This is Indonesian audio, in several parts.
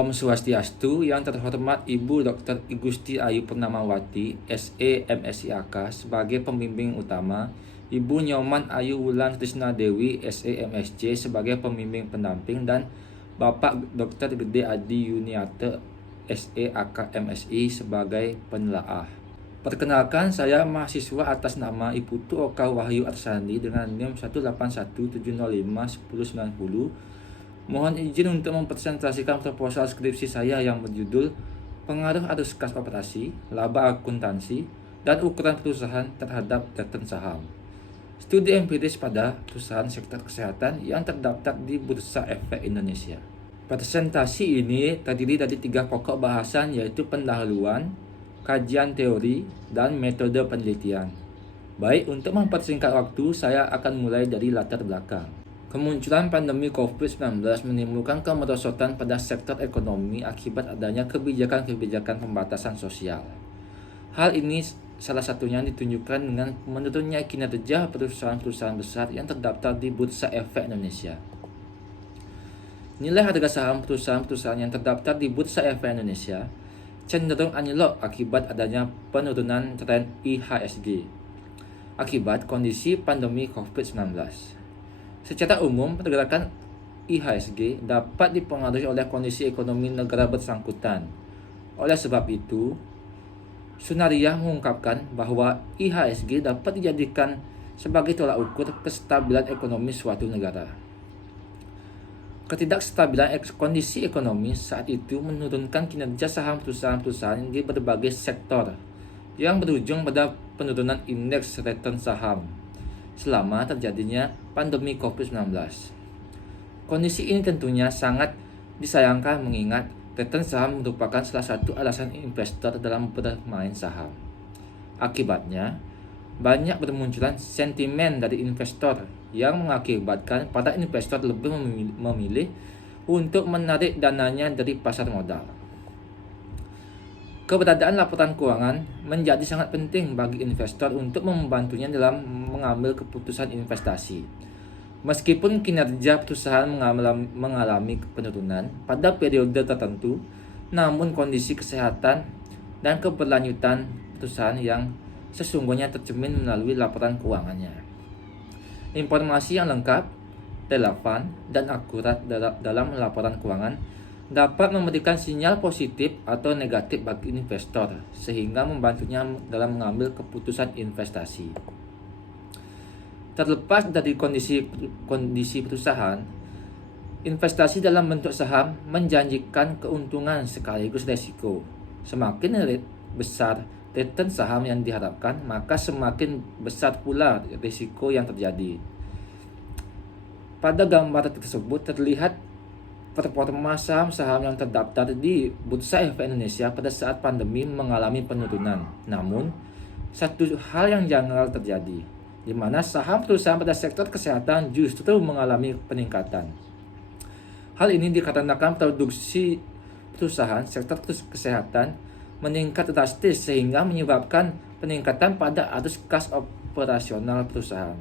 Om Swastiastu, yang terhormat Ibu Dr. Igusti Ayu Purnamawati, SE MSIAK sebagai pembimbing utama, Ibu Nyoman Ayu Wulan Trisna Dewi, SE MSc sebagai pembimbing pendamping, dan Bapak Dr. Gede Adi Yuniate, SE AK MSI sebagai penelaah. Perkenalkan, saya mahasiswa atas nama Iputu Oka Wahyu Arsandi dengan NIM 18170510910. Mohon izin untuk mempresentasikan proposal skripsi saya yang berjudul Pengaruh Arus Kas Operasi, Laba Akuntansi, dan Ukuran Perusahaan terhadap Return Saham. Studi empiris pada perusahaan sektor kesehatan yang terdaftar di Bursa Efek Indonesia. Presentasi ini terdiri dari 3 pokok bahasan, yaitu pendahuluan, kajian teori, dan metode penelitian. Baik, untuk mempersingkat waktu, saya akan mulai dari latar belakang. Kemunculan pandemi COVID-19 menimbulkan kemerosotan pada sektor ekonomi akibat adanya kebijakan-kebijakan pembatasan sosial. Hal ini salah satunya ditunjukkan dengan menurunnya kinerja perusahaan-perusahaan besar yang terdaftar di Bursa Efek Indonesia. Nilai harga saham perusahaan-perusahaan yang terdaftar di Bursa Efek Indonesia cenderung anjlok akibat adanya penurunan tren IHSG akibat kondisi pandemi COVID-19. Secara umum, pergerakan IHSG dapat dipengaruhi oleh kondisi ekonomi negara bersangkutan. Oleh sebab itu, Sunaria mengungkapkan bahwa IHSG dapat dijadikan sebagai tolak ukur kestabilan ekonomi suatu negara. Ketidakstabilan kondisi ekonomi saat itu menurunkan kinerja saham perusahaan-perusahaan di berbagai sektor, yang berujung pada penurunan indeks return saham selama terjadinya pandemi COVID-19. Kondisi ini tentunya sangat disayangkan mengingat return saham merupakan salah satu alasan investor dalam bermain saham. Akibatnya, banyak bermunculan sentimen dari investor yang mengakibatkan para investor lebih memilih untuk menarik dananya dari pasar modal. Keberadaan laporan keuangan menjadi sangat penting bagi investor untuk membantunya dalam mengambil keputusan investasi. Meskipun kinerja perusahaan mengalami penurunan pada periode tertentu, namun kondisi kesehatan dan keberlanjutan perusahaan yang sesungguhnya tercermin melalui laporan keuangannya. Informasi yang lengkap, relevan, dan akurat dalam laporan keuangan dapat memberikan sinyal positif atau negatif bagi investor, sehingga membantunya dalam mengambil keputusan investasi. Terlepas dari kondisi perusahaan, investasi dalam bentuk saham menjanjikan keuntungan sekaligus resiko. Semakin besar return saham yang diharapkan, maka semakin besar pula risiko yang terjadi. Pada gambar tersebut terlihat performa saham-saham yang terdaftar di Bursa Efek Indonesia pada saat pandemi mengalami penurunan. Namun, satu hal yang janggal terjadi, di mana saham perusahaan pada sektor kesehatan justru mengalami peningkatan. Hal ini dikarenakan produksi perusahaan sektor kesehatan meningkat drastis sehingga menyebabkan peningkatan pada arus kas operasional perusahaan.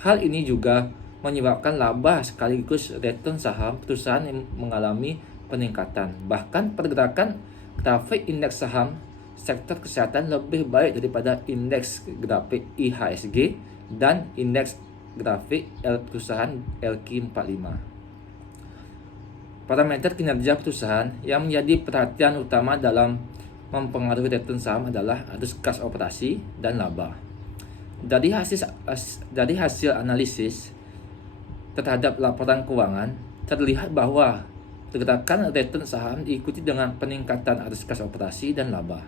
Hal ini juga menyebabkan laba sekaligus return saham perusahaan yang mengalami peningkatan. Bahkan pergerakan grafik indeks saham sektor kesehatan lebih baik daripada indeks grafik IHSG dan indeks grafik perusahaan LQ45. Parameter kinerja perusahaan yang menjadi perhatian utama dalam mempengaruhi return saham adalah arus kas operasi dan laba. Dari hasil analisis terhadap laporan keuangan, terlihat bahwa pergerakan return saham diikuti dengan peningkatan arus kas operasi dan laba.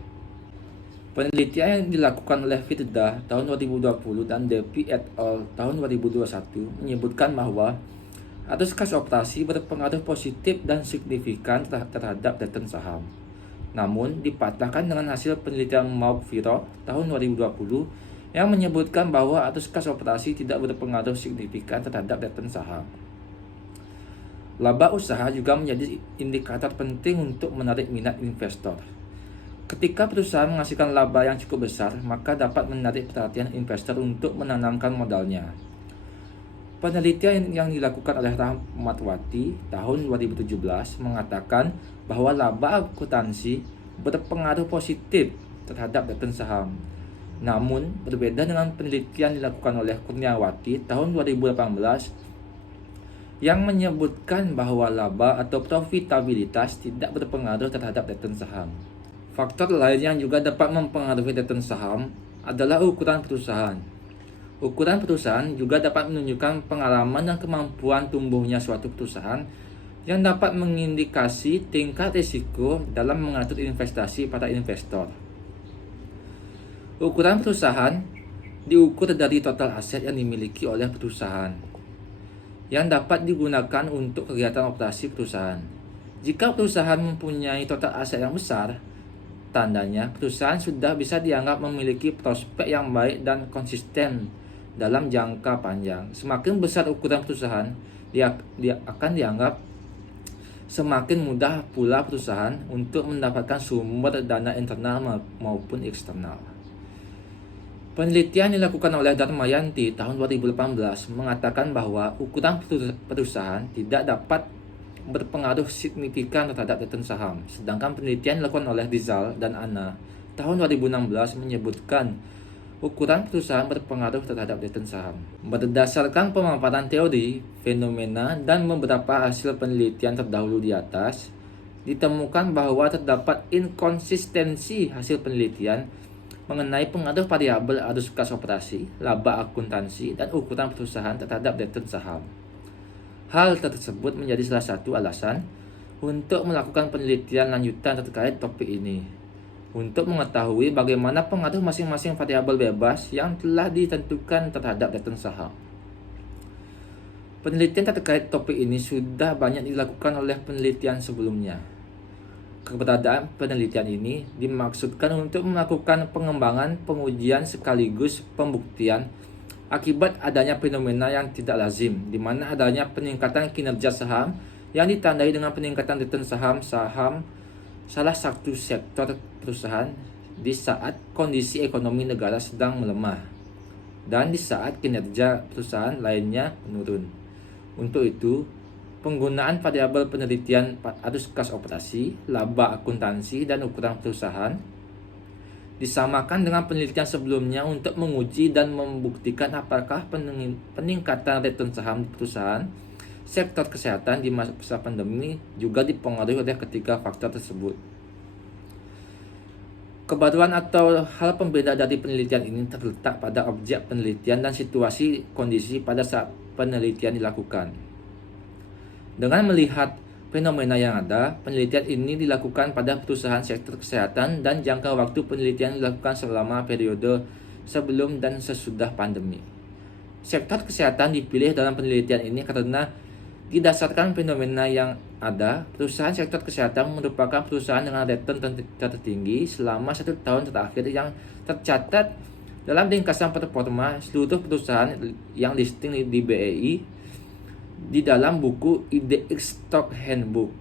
Penelitian yang dilakukan oleh Firda tahun 2020 dan Depi et al. Tahun 2021 menyebutkan bahwa arus kas operasi berpengaruh positif dan signifikan terhadap return saham. Namun, dipatahkan dengan hasil penelitian Mauk-Viro tahun 2020 yang menyebutkan bahwa arus kas operasi tidak berpengaruh signifikan terhadap return saham. Laba usaha juga menjadi indikator penting untuk menarik minat investor. Ketika perusahaan menghasilkan laba yang cukup besar, maka dapat menarik perhatian investor untuk menanamkan modalnya. Penelitian yang dilakukan oleh Rahmatwati tahun 2017 mengatakan bahwa laba akuntansi berpengaruh positif terhadap return saham. Namun, berbeda dengan penelitian dilakukan oleh Kurniawati tahun 2018 yang menyebutkan bahwa laba atau profitabilitas tidak berpengaruh terhadap return saham. Faktor lain yang juga dapat mempengaruhi return saham adalah ukuran perusahaan. Ukuran perusahaan juga dapat menunjukkan pengalaman dan kemampuan tumbuhnya suatu perusahaan yang dapat mengindikasi tingkat risiko dalam mengatur investasi pada investor. Ukuran perusahaan diukur dari total aset yang dimiliki oleh perusahaan yang dapat digunakan untuk kegiatan operasi perusahaan. Jika perusahaan mempunyai total aset yang besar, tandanya perusahaan sudah bisa dianggap memiliki prospek yang baik dan konsisten dalam jangka panjang. Semakin besar ukuran perusahaan, dia akan dianggap semakin mudah pula perusahaan untuk mendapatkan sumber dana internal maupun eksternal. Penelitian dilakukan oleh Darmayanti tahun 2018 mengatakan bahwa ukuran perusahaan tidak dapat berpengaruh signifikan terhadap return saham. Sedangkan penelitian dilakukan oleh Rizal dan Anna tahun 2016 menyebutkan ukuran perusahaan berpengaruh terhadap return saham. Berdasarkan pemaparan teori, fenomena, dan beberapa hasil penelitian terdahulu di atas, ditemukan bahwa terdapat inkonsistensi hasil penelitian mengenai pengaruh variabel arus kas operasi, laba akuntansi, dan ukuran perusahaan terhadap return saham. Hal tersebut menjadi salah satu alasan untuk melakukan penelitian lanjutan terkait topik ini, untuk mengetahui bagaimana pengaruh masing-masing variabel bebas yang telah ditentukan terhadap return saham. Penelitian terkait topik ini sudah banyak dilakukan oleh penelitian sebelumnya. Keberadaan penelitian ini dimaksudkan untuk melakukan pengembangan, pengujian sekaligus pembuktian akibat adanya fenomena yang tidak lazim, di mana adanya peningkatan kinerja saham yang ditandai dengan peningkatan return saham salah satu sektor perusahaan di saat kondisi ekonomi negara sedang melemah dan di saat kinerja perusahaan lainnya menurun. Untuk itu, penggunaan variabel penelitian arus kas operasi, laba akuntansi, dan ukuran perusahaan disamakan dengan penelitian sebelumnya untuk menguji dan membuktikan apakah peningkatan return saham di perusahaan sektor kesehatan di masa pandemi juga dipengaruhi oleh ketiga faktor tersebut. Kebaruan atau hal pembeda dari penelitian ini terletak pada objek penelitian dan situasi kondisi pada saat penelitian dilakukan. Dengan melihat fenomena yang ada, penelitian ini dilakukan pada perusahaan sektor kesehatan dan jangka waktu penelitian dilakukan selama periode sebelum dan sesudah pandemi. Sektor kesehatan dipilih dalam penelitian ini karena didasarkan fenomena yang ada, perusahaan sektor kesehatan merupakan perusahaan dengan return tertinggi selama 1 tahun terakhir yang tercatat dalam ringkasan performa seluruh perusahaan yang listing di BEI di dalam buku IDX Stock Handbook.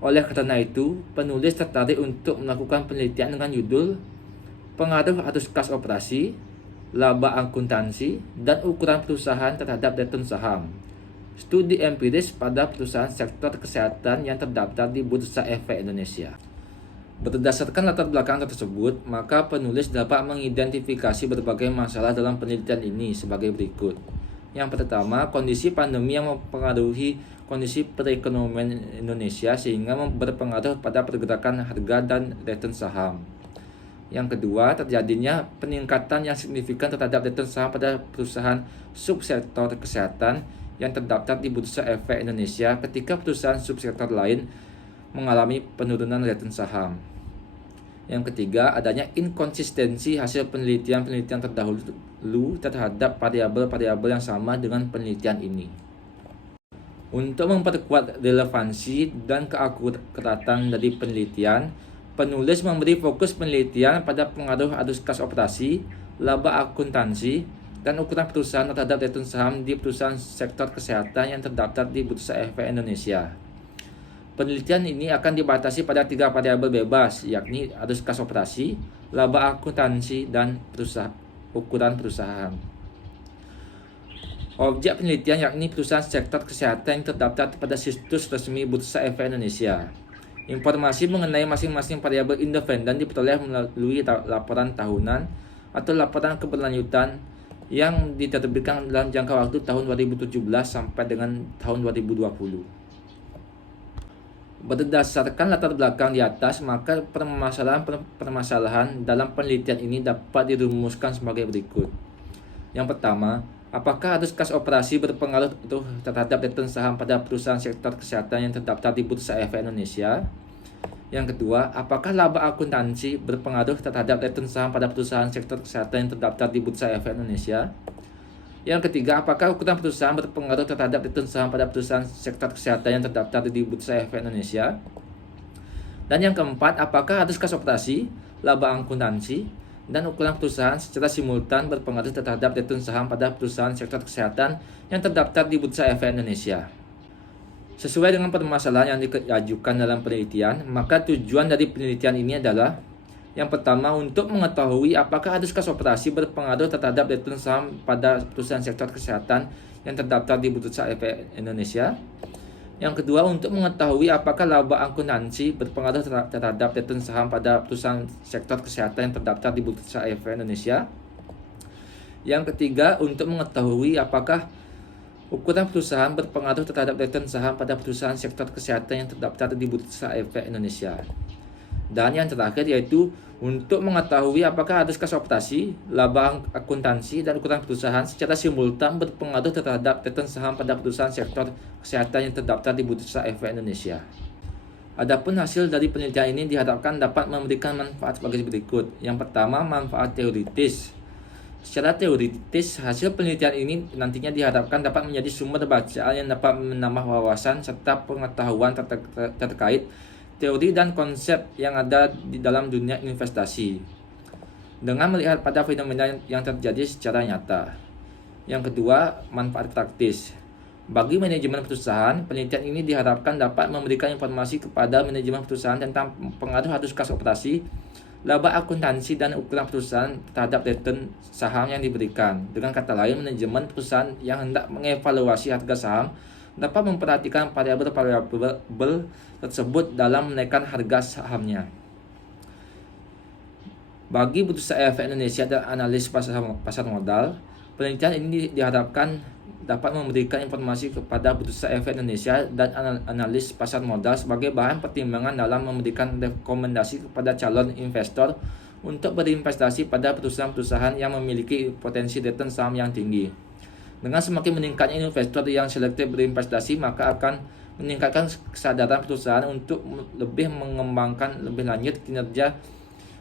Oleh karena itu, penulis tertarik untuk melakukan penelitian dengan judul Pengaruh Arus Kas Operasi, Laba Akuntansi, dan Ukuran Perusahaan Terhadap Return Saham. Studi empiris pada perusahaan sektor kesehatan yang terdaftar di Bursa Efek Indonesia. Berdasarkan latar belakang tersebut, maka penulis dapat mengidentifikasi berbagai masalah dalam penelitian ini sebagai berikut. Yang pertama, kondisi pandemi yang mempengaruhi kondisi perekonomian Indonesia sehingga berpengaruh pada pergerakan harga dan return saham. Yang kedua, terjadinya peningkatan yang signifikan terhadap return saham pada perusahaan subsektor kesehatan yang terdaftar di Bursa Efek Indonesia ketika perusahaan subsektor lain mengalami penurunan return saham. Yang ketiga, adanya inkonsistensi hasil penelitian terdahulu terhadap variabel-variabel yang sama dengan penelitian ini. Untuk memperkuat relevansi dan keakuratan dari penelitian, penulis memberi fokus penelitian pada pengaruh arus kas operasi, laba akuntansi, dan ukuran perusahaan terhadap return saham di perusahaan sektor kesehatan yang terdaftar di Bursa Efek Indonesia. Penelitian ini akan dibatasi pada 3 variabel bebas, yakni arus kas operasi, laba akuntansi, dan ukuran perusahaan. Objek penelitian yakni perusahaan sektor kesehatan yang terdaftar pada situs resmi Bursa Efek Indonesia. Informasi mengenai masing-masing variabel independen diperoleh melalui laporan tahunan atau laporan keberlanjutan yang diterbitkan dalam jangka waktu tahun 2017 sampai dengan tahun 2020. Berdasarkan latar belakang di atas, maka permasalahan dalam penelitian ini dapat dirumuskan sebagai berikut. Yang pertama, apakah arus kas operasi berpengaruh terhadap return saham pada perusahaan sektor kesehatan yang terdaftar di Bursa Efek Indonesia? Yang kedua, apakah laba akuntansi berpengaruh terhadap return saham pada perusahaan sektor kesehatan yang terdaftar di Bursa Efek Indonesia? Yang ketiga, apakah ukuran perusahaan berpengaruh terhadap return saham pada perusahaan sektor kesehatan yang terdaftar di Bursa Efek Indonesia? Dan yang keempat, apakah arus kas operasi, laba akuntansi, dan ukuran perusahaan secara simultan berpengaruh terhadap return saham pada perusahaan sektor kesehatan yang terdaftar di Bursa Efek Indonesia? Sesuai dengan permasalahan yang diajukan dalam penelitian, maka tujuan dari penelitian ini adalah yang pertama, untuk mengetahui apakah arus kas operasi berpengaruh terhadap return saham pada perusahaan sektor kesehatan yang terdaftar di Bursa Efek Indonesia. Yang kedua, untuk mengetahui apakah laba akuntansi berpengaruh terhadap return saham pada perusahaan sektor kesehatan yang terdaftar di Bursa Efek Indonesia. Yang ketiga, untuk mengetahui apakah ukuran perusahaan berpengaruh terhadap return saham pada perusahaan sektor kesehatan yang terdaftar di Bursa Efek Indonesia. Dan yang terakhir yaitu untuk mengetahui apakah arus kas operasi, laba akuntansi, dan ukuran perusahaan secara simultan berpengaruh terhadap return saham pada perusahaan sektor kesehatan yang terdaftar di Bursa Efek Indonesia. Adapun hasil dari penelitian ini diharapkan dapat memberikan manfaat sebagai berikut. Yang pertama, manfaat teoritis. Secara teoritis, hasil penelitian ini nantinya diharapkan dapat menjadi sumber bacaan yang dapat menambah wawasan serta pengetahuan terkait teori dan konsep yang ada di dalam dunia investasi dengan melihat pada fenomena yang terjadi secara nyata. Yang kedua, manfaat praktis. Bagi manajemen perusahaan, penelitian ini diharapkan dapat memberikan informasi kepada manajemen perusahaan tentang pengaruh arus kas operasi, laba akuntansi, dan ukuran perusahaan terhadap return saham yang diberikan. Dengan kata lain, manajemen perusahaan yang hendak mengevaluasi harga saham dapat memperhatikan variabel tersebut dalam menaikkan harga sahamnya. Bagi Bursa Efek Indonesia dan analis pasar modal, penelitian ini diharapkan dapat memberikan informasi kepada Bursa Efek Indonesia dan analis pasar modal sebagai bahan pertimbangan dalam memberikan rekomendasi kepada calon investor untuk berinvestasi pada perusahaan-perusahaan yang memiliki potensi return saham yang tinggi. Dengan semakin meningkatnya investor yang selektif berinvestasi, maka akan meningkatkan kesadaran perusahaan untuk lebih mengembangkan lebih lanjut kinerja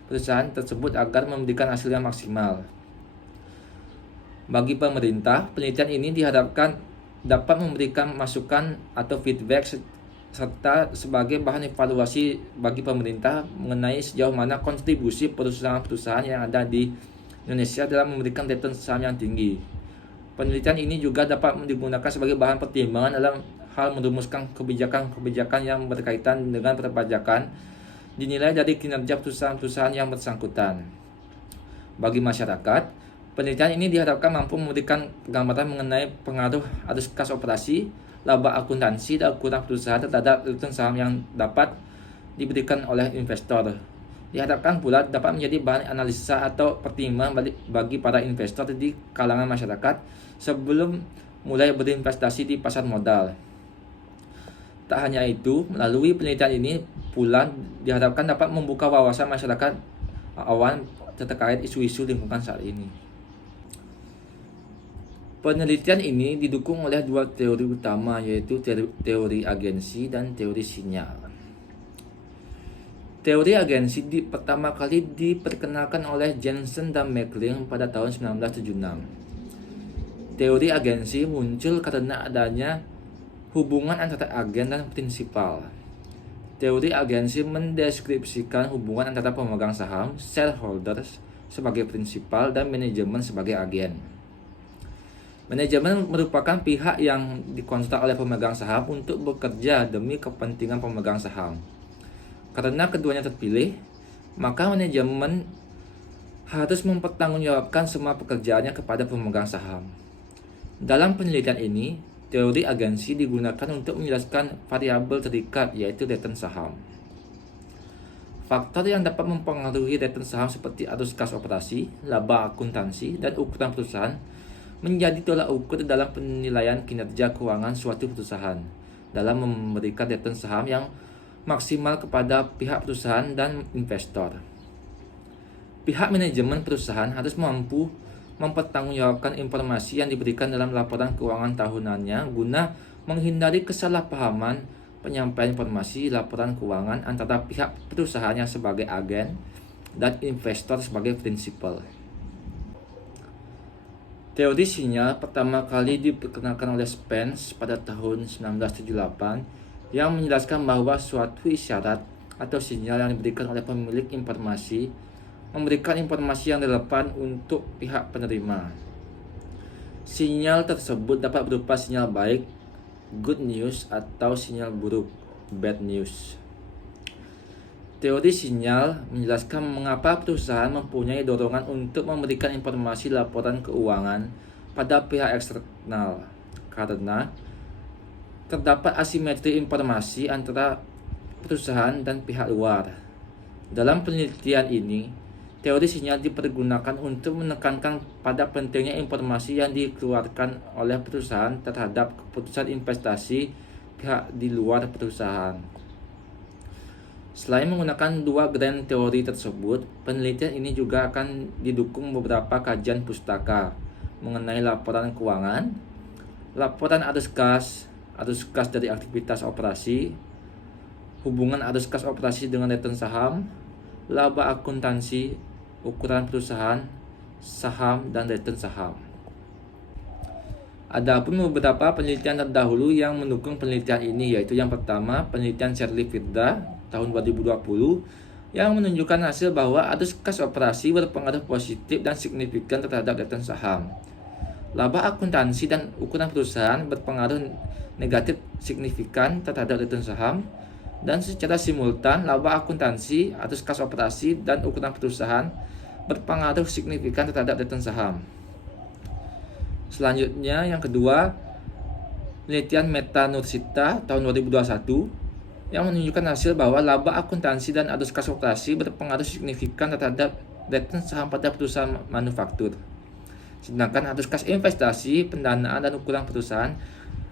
perusahaan tersebut agar memberikan hasil yang maksimal. Bagi pemerintah, penelitian ini diharapkan dapat memberikan masukan atau feedback serta sebagai bahan evaluasi bagi pemerintah mengenai sejauh mana kontribusi perusahaan-perusahaan yang ada di Indonesia dalam memberikan return saham yang tinggi. Penelitian ini juga dapat digunakan sebagai bahan pertimbangan dalam hal merumuskan kebijakan-kebijakan yang berkaitan dengan perpajakan dinilai dari kinerja perusahaan-perusahaan yang bersangkutan. Bagi masyarakat, penelitian ini diharapkan mampu memberikan gambaran mengenai pengaruh arus kas operasi, laba akuntansi, dan ukuran perusahaan terhadap return saham yang dapat diberikan oleh investor. Diharapkan pula dapat menjadi bahan analisa atau pertimbangan bagi para investor di kalangan masyarakat sebelum mulai berinvestasi di pasar modal. Tak hanya itu, melalui penelitian ini pula diharapkan dapat membuka wawasan masyarakat awam terkait isu-isu lingkungan saat ini. Penelitian ini didukung oleh dua teori utama, yaitu teori agensi dan teori sinyal. Teori agensi pertama kali diperkenalkan oleh Jensen dan McLean pada tahun 1976. Teori agensi muncul karena adanya hubungan antara agen dan prinsipal. Teori agensi mendeskripsikan hubungan antara pemegang saham, shareholders, sebagai prinsipal dan manajemen sebagai agen. Manajemen merupakan pihak yang dikontak oleh pemegang saham untuk bekerja demi kepentingan pemegang saham. Karena keduanya terpilih, maka manajemen harus mempertanggungjawabkan semua pekerjaannya kepada pemegang saham. Dalam penelitian ini, teori agensi digunakan untuk menjelaskan variabel terikat, yaitu return saham. Faktor yang dapat mempengaruhi return saham seperti arus kas operasi, laba akuntansi, dan ukuran perusahaan menjadi tolak ukur dalam penilaian kinerja keuangan suatu perusahaan dalam memberikan return saham yang maksimal kepada pihak perusahaan dan investor. Pihak manajemen perusahaan harus mampu mempertanggungjawabkan informasi yang diberikan dalam laporan keuangan tahunannya guna menghindari kesalahpahaman penyampaian informasi laporan keuangan antara pihak perusahaan yang sebagai agen dan investor sebagai prinsipal. Teori sinyal pertama kali diperkenalkan oleh Spence pada tahun 1978 yang menjelaskan bahwa suatu isyarat atau sinyal yang diberikan oleh pemilik informasi memberikan informasi yang relevan untuk pihak penerima. Sinyal tersebut dapat berupa sinyal baik, good news, atau sinyal buruk, bad news. Teori sinyal menjelaskan mengapa perusahaan mempunyai dorongan untuk memberikan informasi laporan keuangan pada pihak eksternal, karena terdapat asimetri informasi antara perusahaan dan pihak luar. Dalam penelitian ini, teori sinyal dipergunakan untuk menekankan pada pentingnya informasi yang dikeluarkan oleh perusahaan terhadap keputusan investasi pihak di luar perusahaan. Selain menggunakan dua grand teori tersebut, penelitian ini juga akan didukung beberapa kajian pustaka mengenai laporan keuangan, laporan arus kas dari aktivitas operasi, hubungan arus kas operasi dengan return saham, laba akuntansi, ukuran perusahaan, saham, dan return saham. Adapun beberapa penelitian terdahulu yang mendukung penelitian ini, yaitu yang pertama, penelitian Shirley Firda tahun 2020 yang menunjukkan hasil bahwa arus kas operasi berpengaruh positif dan signifikan terhadap return saham. Laba akuntansi dan ukuran perusahaan berpengaruh negatif signifikan terhadap return saham. Dan secara simultan, laba akuntansi, arus kas operasi, dan ukuran perusahaan berpengaruh signifikan terhadap return saham. Selanjutnya, yang kedua, penelitian Meta Nursita tahun 2021 yang menunjukkan hasil bahwa laba akuntansi dan arus kas operasi berpengaruh signifikan terhadap return saham pada perusahaan manufaktur. Sedangkan arus kas investasi, pendanaan, dan ukuran perusahaan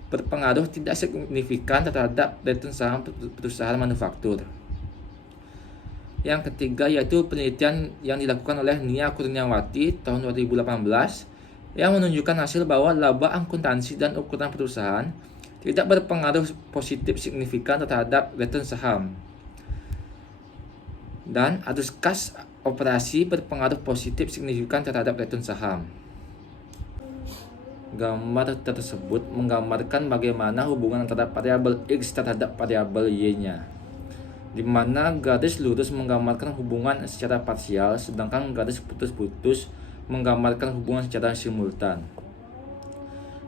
berpengaruh tidak signifikan terhadap return saham perusahaan manufaktur. Yang ketiga yaitu penelitian yang dilakukan oleh Nia Kurniawati tahun 2018 yang menunjukkan hasil bahwa laba akuntansi dan ukuran perusahaan tidak berpengaruh positif signifikan terhadap return saham. Dan arus kas operasi berpengaruh positif signifikan terhadap return saham. Gambar tersebut menggambarkan bagaimana hubungan antara variabel X terhadap variabel Y-nya, di mana garis lurus menggambarkan hubungan secara parsial, sedangkan garis putus-putus menggambarkan hubungan secara simultan.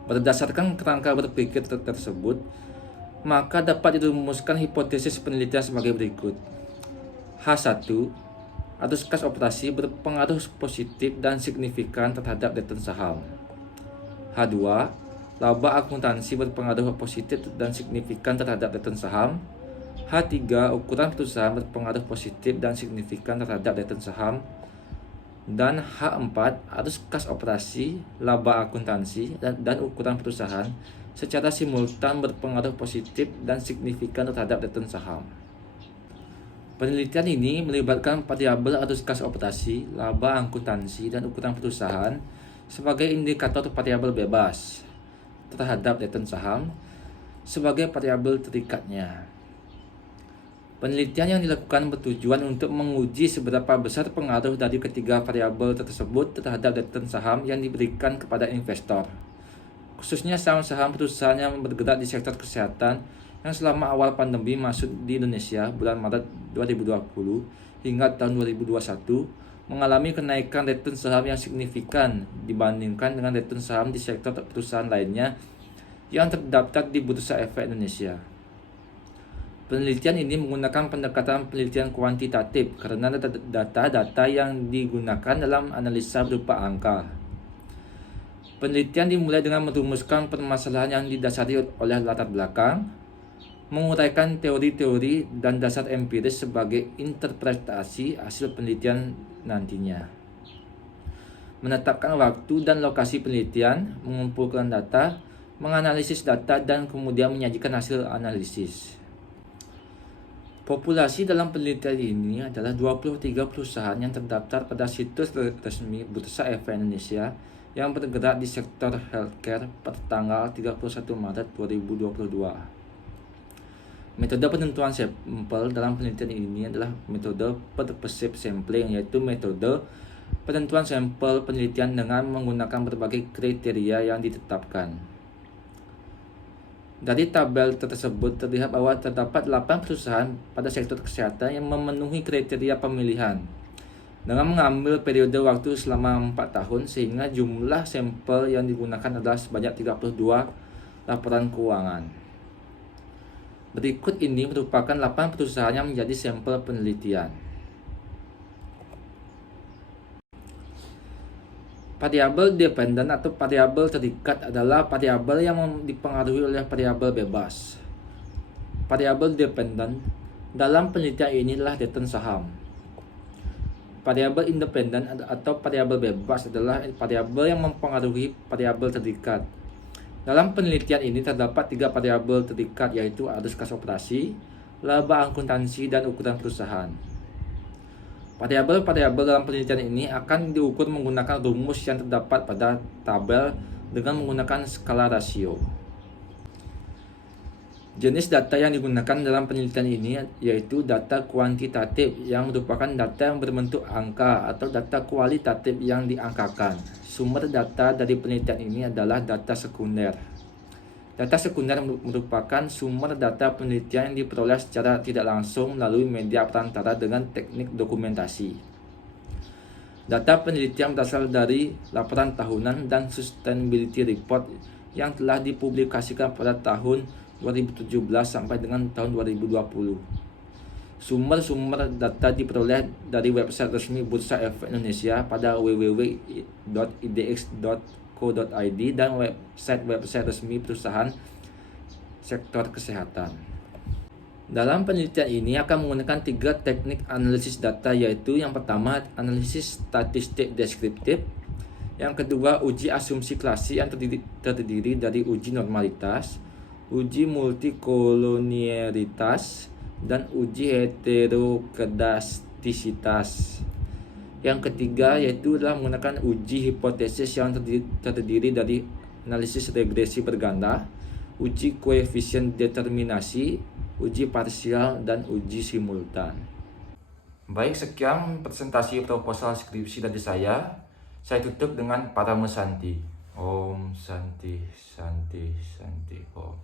Berdasarkan kerangka berpikir tersebut, maka dapat dirumuskan hipotesis penelitian sebagai berikut. H1, arus kas operasi berpengaruh positif dan signifikan terhadap return saham. H2, laba akuntansi berpengaruh positif dan signifikan terhadap return saham. H3, ukuran perusahaan berpengaruh positif dan signifikan terhadap return saham. Dan H4, arus kas operasi, laba akuntansi, dan ukuran perusahaan secara simultan berpengaruh positif dan signifikan terhadap return saham. Penelitian ini melibatkan variabel arus kas operasi, laba akuntansi, dan ukuran perusahaan sebagai indikator variabel bebas terhadap return saham sebagai variabel terikatnya. Penelitian yang dilakukan bertujuan untuk menguji seberapa besar pengaruh dari ketiga variabel tersebut terhadap return saham yang diberikan kepada investor, khususnya saham-saham perusahaan yang bergerak di sektor kesehatan yang selama awal pandemi masuk di Indonesia bulan Maret 2020 hingga tahun 2021 mengalami kenaikan return saham yang signifikan dibandingkan dengan return saham di sektor perusahaan lainnya yang terdaftar di Bursa Efek Indonesia. Penelitian ini menggunakan pendekatan penelitian kuantitatif karena data-data yang digunakan dalam analisa berupa angka. Penelitian dimulai dengan merumuskan permasalahan yang didasari oleh latar belakang, menguraikan teori-teori dan dasar empiris sebagai interpretasi hasil penelitian nantinya. Menetapkan waktu dan lokasi penelitian, mengumpulkan data, menganalisis data, dan kemudian menyajikan hasil analisis. Populasi dalam penelitian ini adalah 23 perusahaan yang terdaftar pada situs resmi Bursa Efek Indonesia yang bergerak di sektor healthcare pada tanggal 31 Maret 2022. Metode penentuan sampel dalam penelitian ini adalah metode purposive sampling, yaitu metode penentuan sampel penelitian dengan menggunakan berbagai kriteria yang ditetapkan. Dari tabel tersebut terlihat bahwa terdapat 8 perusahaan pada sektor kesehatan yang memenuhi kriteria pemilihan dengan mengambil periode waktu selama 4 tahun, sehingga jumlah sampel yang digunakan adalah sebanyak 32 laporan keuangan. Berikut ini merupakan 8 perusahaan yang menjadi sampel penelitian. Variabel dependen atau variabel terikat adalah variabel yang dipengaruhi oleh variabel bebas. Variabel dependen dalam penelitian ini adalah return saham. Variabel independen atau variabel bebas adalah variabel yang mempengaruhi variabel terikat. Dalam penelitian ini terdapat 3 variabel terikat, yaitu arus kas operasi, laba akuntansi, dan ukuran perusahaan. Variabel-variabel dalam penelitian ini akan diukur menggunakan rumus yang terdapat pada tabel dengan menggunakan skala rasio. Jenis data yang digunakan dalam penelitian ini yaitu data kuantitatif, yang merupakan data yang berbentuk angka, atau data kualitatif yang diangkakan. Sumber data dari penelitian ini adalah data sekunder. Data sekunder merupakan sumber data penelitian yang diperoleh secara tidak langsung melalui media perantara dengan teknik dokumentasi. Data penelitian berasal dari laporan tahunan dan sustainability report yang telah dipublikasikan pada tahun 2017 sampai dengan tahun 2020. Sumber-sumber data diperoleh dari website resmi Bursa Efek Indonesia pada www.idx.co.id dan website resmi perusahaan sektor kesehatan. Dalam penelitian ini akan menggunakan 3 teknik analisis data, yaitu yang pertama analisis statistik deskriptif, yang kedua uji asumsi klasik yang terdiri dari uji normalitas, uji multikolonialitas, dan uji heterokedastisitas. Yang ketiga yaitu adalah menggunakan uji hipotesis yang terdiri dari analisis regresi berganda, uji koefisien determinasi, uji parsial, dan uji simultan. Baik, sekian presentasi proposal skripsi dari saya. Saya tutup dengan Paramasanti. Om Santi Santi Santi Om.